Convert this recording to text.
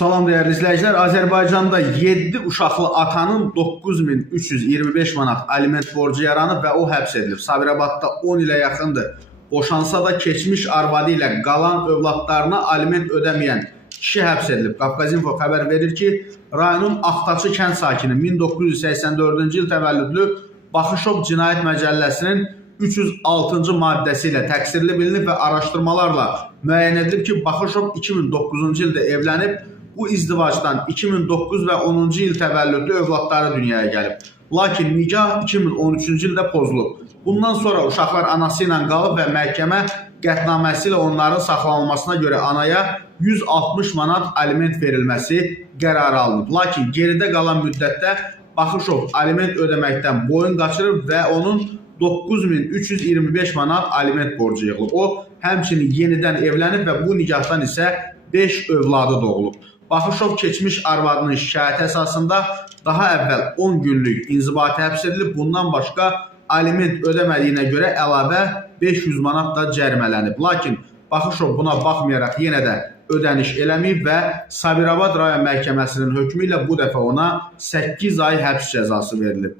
Salam değerli izləyicilər. Azərbaycanda 7 uşaqlı atanın 9325 manat aliment borcu yaranıb və o həbs edilib. Sabirabadda 10 ilə yaxındır. Boşansa da keçmiş arvadı ilə qalan övladlarına aliment ödəməyən kişi həbs edilib. Qafqazinfo xəbər verir ki, rayonun Axtaçı kənd sakini 1984-cü il təvəllüdlü Baxışov Cinayət Məcəlləsinin 306-cı maddəsi ilə təqsirli bilinib və araşdırmalarla müəyyən edilib ki, Baxışov 2009-cu ildə evlənib. Bu izdivacdan 2009 və 10-cu il təvəllüdlü övladları dünyaya gəlib. Lakin nikah 2013-cü ildə pozulub. Bundan sonra uşaqlar anası ilə qalıb və məhkəmə qətnaməsi ilə onların saxlanılmasına görə anaya 160 manat aliment verilməsi qərarı alınıb. Lakin geridə qalan müddətdə Baxışov aliment ödəməkdən boyun qaçırıb və onun 9325 manat aliment borcu yığılıb. O, həmçinin yenidən evlənib və bu nikahdan isə 5 övladı doğulub. Baxışov keçmiş arvadının şikayəti əsasında daha əvvəl 10 günlük inzibati həbs edilib. Bundan başqa aliment ödəmədiyinə görə əlavə 500 manat da cərimələnib. Lakin Baxışov buna baxmayaraq yenə də ödəniş eləməyib və Sabirabad rayon məhkəməsinin hökmü ilə bu dəfə ona 8 ay həbs cəzası verilib.